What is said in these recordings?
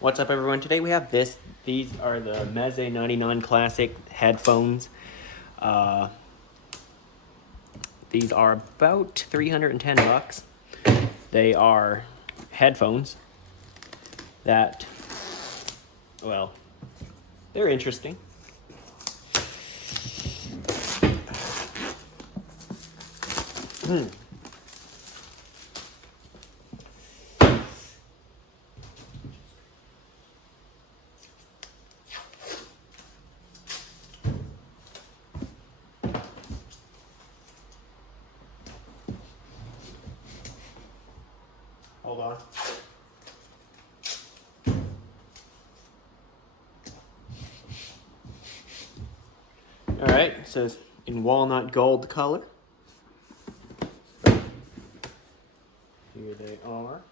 What's up, everyone? Today we have this. These are the Meze 99 Classic headphones. These are about 310 bucks. They are headphones that, well, they're interesting. Hold on. All right, it says in walnut gold color. Here they are.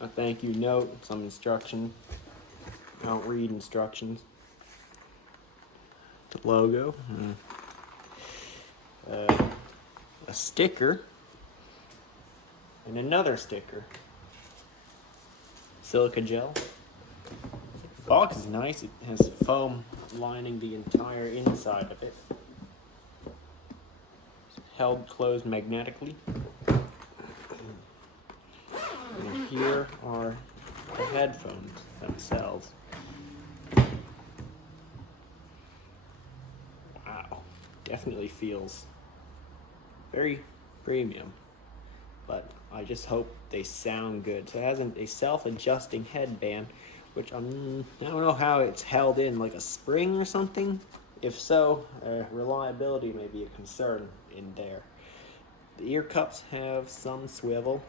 A thank you note, some instruction. I don't read instructions. The logo. A sticker. And another sticker. Silica gel. The box is nice. It has foam lining the entire inside of it. It's held closed magnetically. And here are the headphones themselves. Wow. Definitely feels very premium. But I just hope they sound good. So it has a self-adjusting headband, which I don't know how it's held in, like a spring or something. If so, reliability may be a concern in there. The ear cups have some swivel,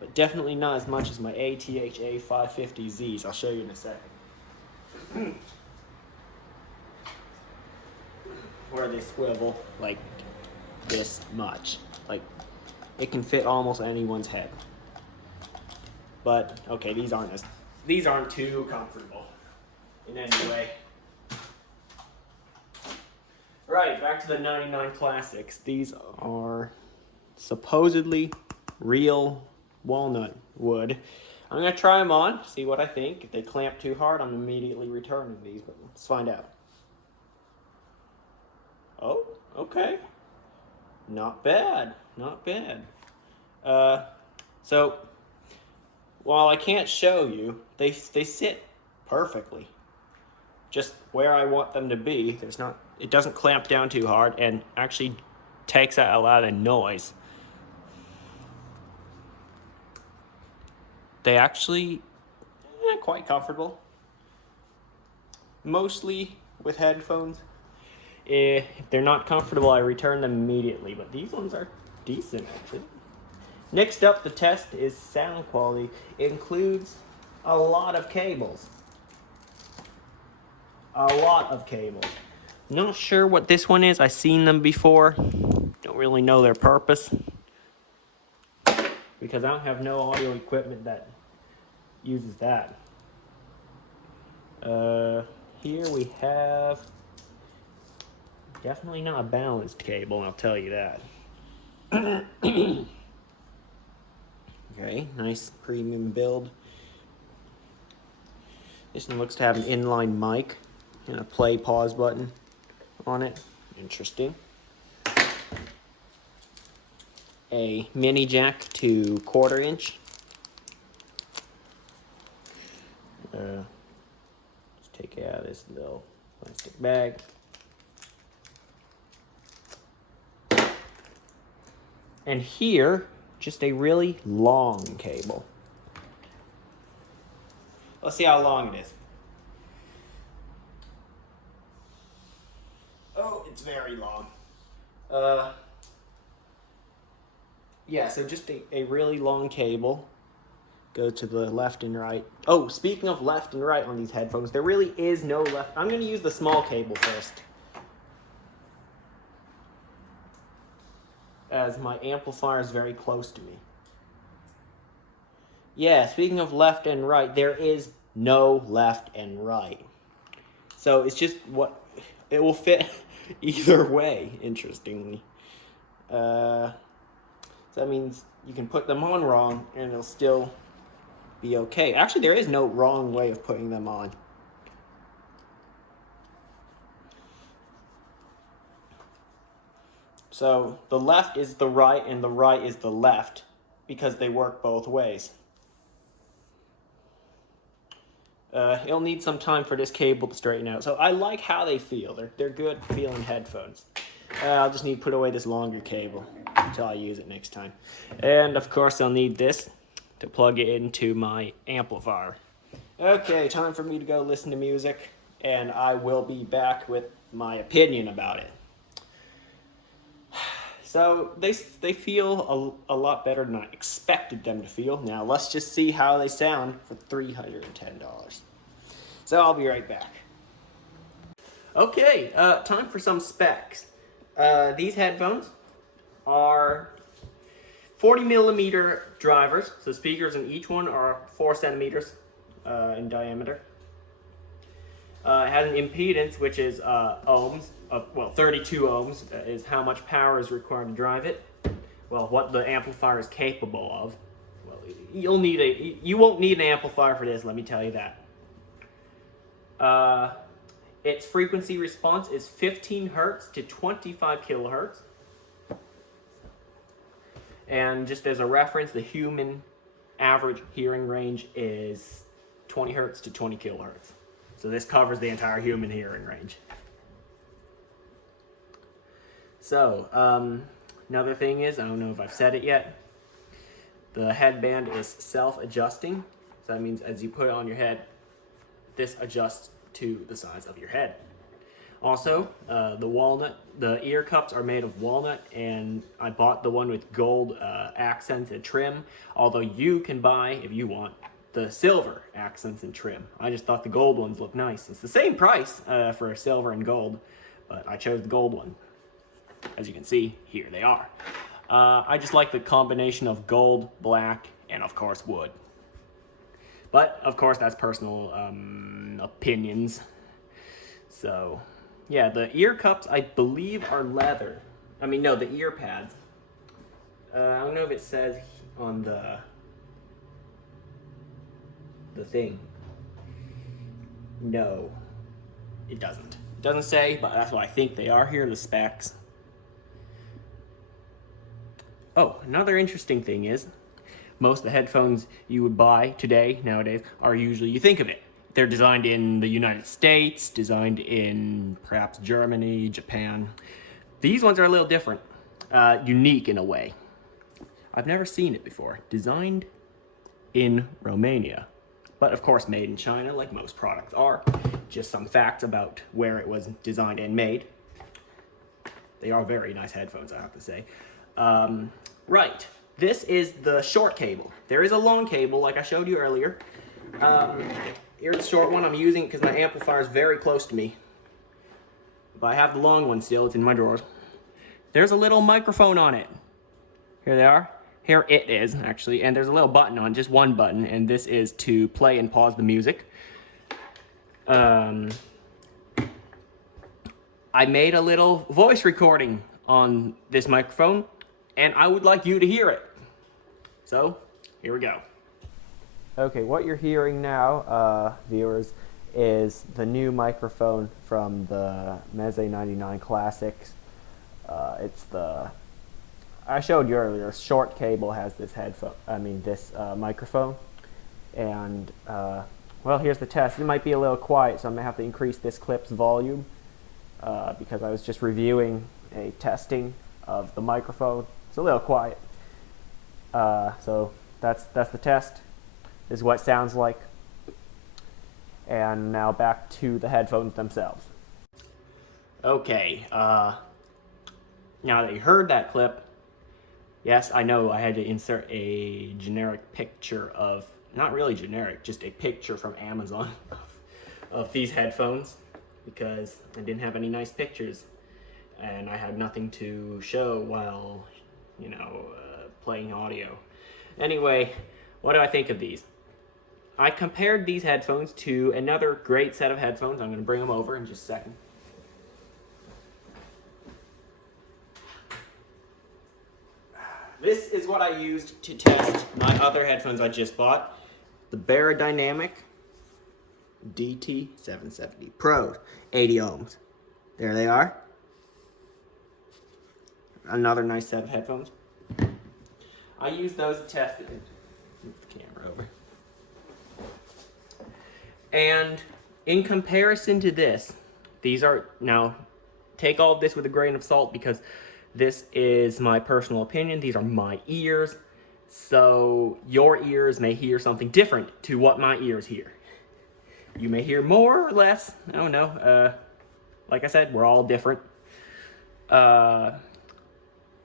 but definitely not as much as my ATH A550Zs. I'll show you in a second. Where they swivel like this much. Like, it can fit almost anyone's head. But okay, these aren't too comfortable in any way. Right, back to the 99 Classics. These are supposedly real walnut wood. I'm gonna try them on, see what I think. If they clamp too hard, I'm immediately returning these, but let's find out. Oh, okay. Not bad, not bad. So while I can't show you, they sit perfectly, just where I want them to be. It doesn't clamp down too hard, and actually takes out a lot of noise. They actually quite comfortable. Mostly with headphones, if they're not comfortable, I return them immediately. But these ones are decent, actually. Next up, the test is sound quality. It includes a lot of cables. Not sure what this one is. I've seen them before. Don't really know their purpose, because I don't have no audio equipment that uses that. Here we have definitely not a balanced cable, I'll tell you that. Okay, nice premium build. This one looks to have an inline mic and a play pause button on it. Interesting. A mini jack to 1/4 inch. Let's take out this little plastic bag. And here, just a really long cable. Let's see how long it is. Oh, it's very long. Yeah, so just a really long cable. Go to the left and right. Oh, speaking of left and right on these headphones, there really is no left. I'm going to use the small cable first, as my amplifier is very close to me. Yeah, speaking of left and right, there is no left and right. So it's just what it will fit either way, interestingly. So that means you can put them on wrong and it'll still be okay. Actually, there is no wrong way of putting them on. So the left is the right and the right is the left because they work both ways. It'll need some time for this cable to straighten out. So I like how they feel. They're good feeling headphones. I'll just need to put away this longer cable until I use it next time. And of course I'll need this to plug it into my amplifier. Okay, time for me to go listen to music, and I will be back with my opinion about it. So they feel a lot better than I expected them to feel. Now let's just see how they sound for $310. So I'll be right back. Okay, time for some specs. These headphones are 40 millimeter drivers, so speakers in each one are 4 centimeters in diameter. It has an impedance, which is ohms, 32 ohms is how much power is required to drive it. Well, what the amplifier is capable of. Well, you won't need an amplifier for this, let me tell you that. Its frequency response is 15 hertz to 25 kilohertz. And just as a reference, the human average hearing range is 20 hertz to 20 kilohertz. So this covers the entire human hearing range. So, another thing is, I don't know if I've said it yet, the headband is self-adjusting. So that means as you put it on your head, this adjusts to the size of your head. Also, the ear cups are made of walnut, and I bought the one with gold accents and trim, although you can buy, if you want, the silver accents and trim. I just thought the gold ones look nice. It's the same price for silver and gold, but I chose the gold one. As you can see, here they are. I just like the combination of gold, black, and of course wood. But, of course, that's personal opinions. So, yeah, the ear cups, I believe, are leather. I mean, no, the ear pads. I don't know if it says on the thing. No, it doesn't. It doesn't say, but that's what I think they are. Here are the specs. Oh, another interesting thing is, most of the headphones you would buy today, nowadays, are usually, you think of it, they're designed in the United States, designed in perhaps Germany, Japan. These ones are a little different, unique in a way. I've never seen it before. Designed in Romania. But of course made in China, like most products are. Just some facts about where it was designed and made. They are very nice headphones, I have to say. Right, this is the short cable. There is a long cable, like I showed you earlier. Here's the short one I'm using because my amplifier is very close to me. But I have the long one still, it's in my drawers. There's a little microphone on it. Here they are. Here it is, actually, and there's a little button on, just one button, and this is to play and pause the music. I made a little voice recording on this microphone, and I would like you to hear it. So, here we go. Okay, what you're hearing now, viewers, is the new microphone from the Meze 99 Classics. It's the, I showed you earlier, short cable has this microphone. And, well, here's the test. It might be a little quiet, so I'm gonna have to increase this clip's volume because I was just reviewing a testing of the microphone. It's a little quiet. So that's the test. This is what it sounds like. And now back to the headphones themselves. Okay, now that you heard that clip, yes, I know I had to insert a generic picture of, not really generic, just a picture from Amazon of these headphones because I didn't have any nice pictures and I had nothing to show while, playing audio. Anyway, what do I think of these? I compared these headphones to another great set of headphones. I'm going to bring them over in just a second. This is what I used to test my other headphones I just bought. the Baradynamic DT770 Pros, 80 ohms. There they are. Another nice set of headphones. I use those to test it. Move the camera over. And in comparison to this, these are, now take all of this with a grain of salt because this is my personal opinion. These are my ears. So your ears may hear something different to what my ears hear. You may hear more or less. I don't know. Like I said, we're all different.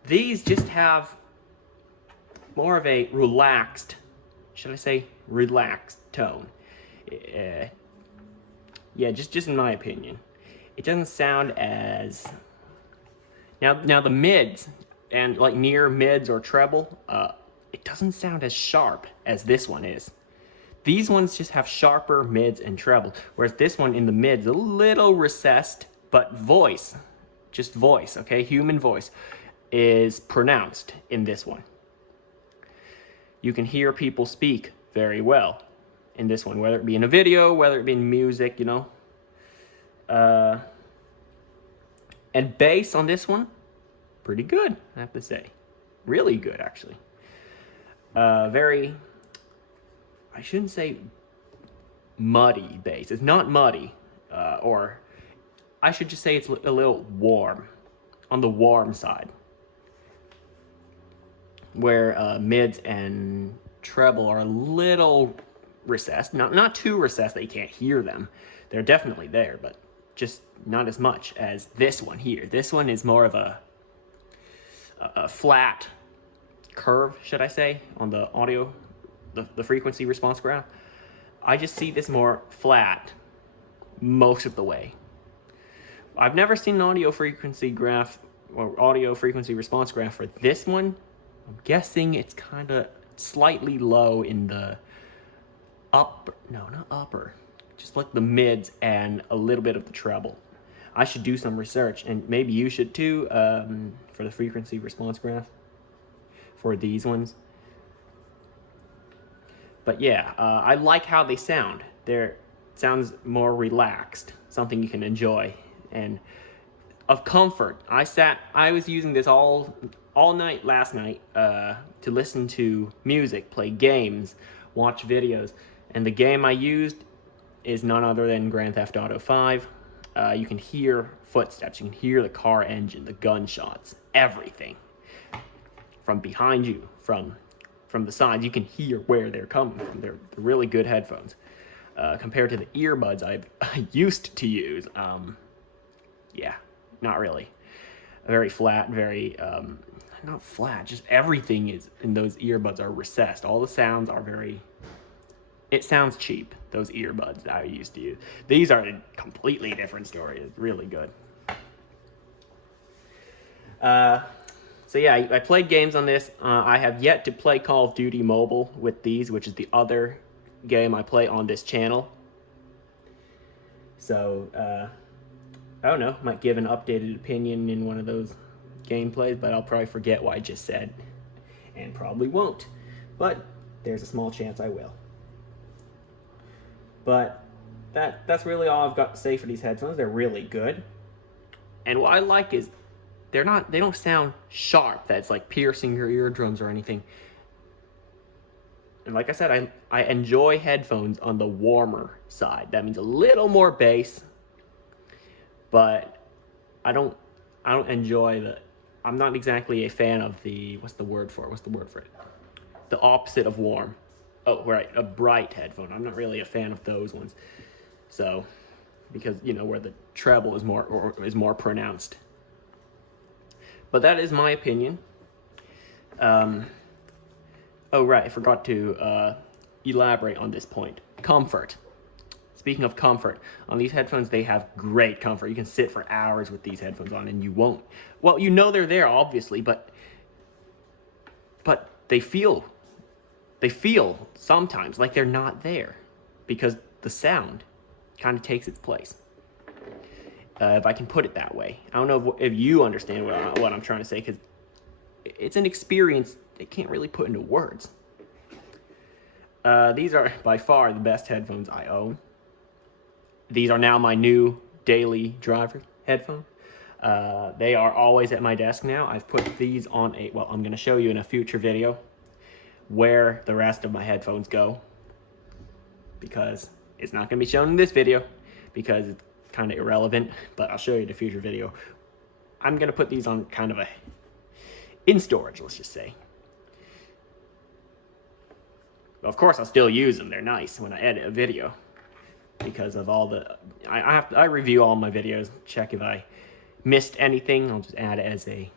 These just have more of a relaxed, should I say, relaxed tone. Yeah, just in my opinion. It doesn't sound as... Now the mids, and like near mids or treble, it doesn't sound as sharp as this one is. These ones just have sharper mids and treble, whereas this one in the mids, a little recessed, but voice, just voice, okay, human voice, is pronounced in this one. You can hear people speak very well in this one, whether it be in a video, whether it be in music, you know. And bass on this one, pretty good, I have to say. Really good, actually. Very, I shouldn't say muddy bass. It's not muddy, or I should just say it's a little warm, on the warm side. Where mids and treble are a little recessed, not too recessed that you can't hear them. They're definitely there, but just not as much as this one here. This one is more of a flat curve, should I say, on the audio, the frequency response graph. I just see this more flat most of the way. I've never seen an audio frequency graph or audio frequency response graph for this one. I'm guessing it's kind of slightly low in the upper, no, not upper, just like the mids and a little bit of the treble. I should do some research, and maybe you should too, for the frequency response graph for these ones. But yeah, I like how they sound. It sounds more relaxed, something you can enjoy, and of comfort. I was using this all night last night to listen to music, play games, watch videos, and the game I used is none other than Grand Theft Auto 5. You can hear footsteps, you can hear the car engine, the gunshots, everything. From behind you, from the sides, you can hear where they're coming from. They're really good headphones. Compared to the earbuds I used to use, yeah, not really. Very flat, very, not flat, just everything is in those earbuds are recessed. All the sounds are very, it sounds cheap, those earbuds that I used to use. These are a completely different story. It's really good. So yeah, I played games on this. I have yet to play Call of Duty Mobile with these, which is the other game I play on this channel. So, I don't know, might give an updated opinion in one of those gameplays, but I'll probably forget what I just said, and probably won't. But there's a small chance I will. But that's really all I've got to say for these headphones. They're really good. And what I like is they don't sound sharp, that's like piercing your eardrums or anything. And like I said, I enjoy headphones on the warmer side. That means a little more bass, but I don't enjoy I'm not exactly a fan of what's the word for it? The opposite of warm. Oh, right, a bright headphone. I'm not really a fan of those ones. So, because, you know, where the treble is more pronounced. But that is my opinion. Oh, right, I forgot to elaborate on this point. Comfort. Speaking of comfort, on these headphones, they have great comfort. You can sit for hours with these headphones on and you won't. Well, you know they're there, obviously, but they feel sometimes like they're not there because the sound kind of takes its place. If I can put it that way. I don't know if you understand what I'm trying to say, because it's an experience they can't really put into words. These are by far the best headphones I own. These are now my new daily driver headphone. They are always at my desk now. I've put these on well, I'm going to show you in a future video where the rest of my headphones go, because it's not going to be shown in this video because it's kind of irrelevant, but I'll show you in a future video. I'm going to put these on kind of in storage, let's just say. Of course, I'll still use them. They're nice when I edit a video because of all the... I review all my videos, check if I missed anything. I'll just add it as a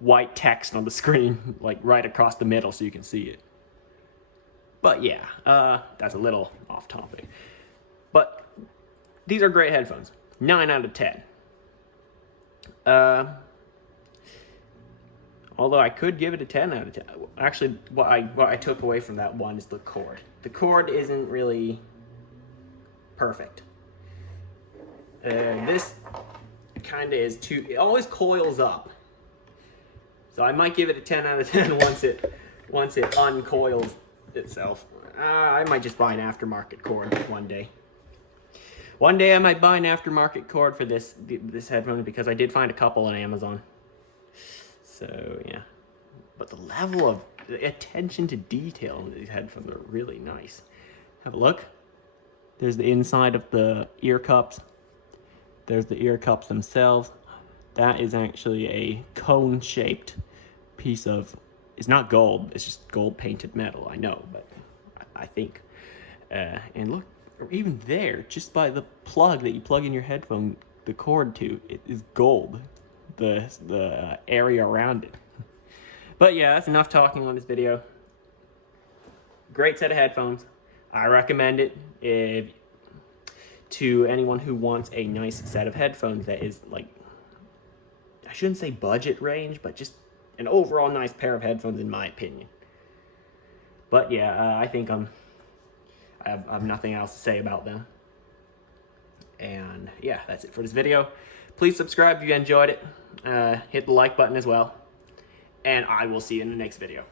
white text on the screen, like right across the middle so you can see it. But yeah, that's a little off topic. But these are great headphones. 9 out of 10. Although I could give it a 10 out of 10. Actually, what I took away from that one is the cord. The cord isn't really perfect. This kind of is too... It always coils up. So I might give it a 10 out of 10 once it uncoils itself. I might just buy an aftermarket cord one day. One day I might buy an aftermarket cord for this headphone because I did find a couple on Amazon. So yeah, but the level of attention to detail in these headphones are really nice. Have a look. There's the inside of the ear cups. There's the ear cups themselves. That is actually a cone-shaped piece of... It's not gold. It's just gold-painted metal. I know, but I think. And look, even there, just by the plug that you plug in your headphone, the cord to, it is gold. The area around it. But yeah, that's enough talking on this video. Great set of headphones. I recommend it to anyone who wants a nice set of headphones that is like, I shouldn't say budget range, but just an overall nice pair of headphones in my opinion. But yeah, I think I have nothing else to say about them. And yeah, that's it for this video. Please subscribe if you enjoyed it. Hit the like button as well. And I will see you in the next video.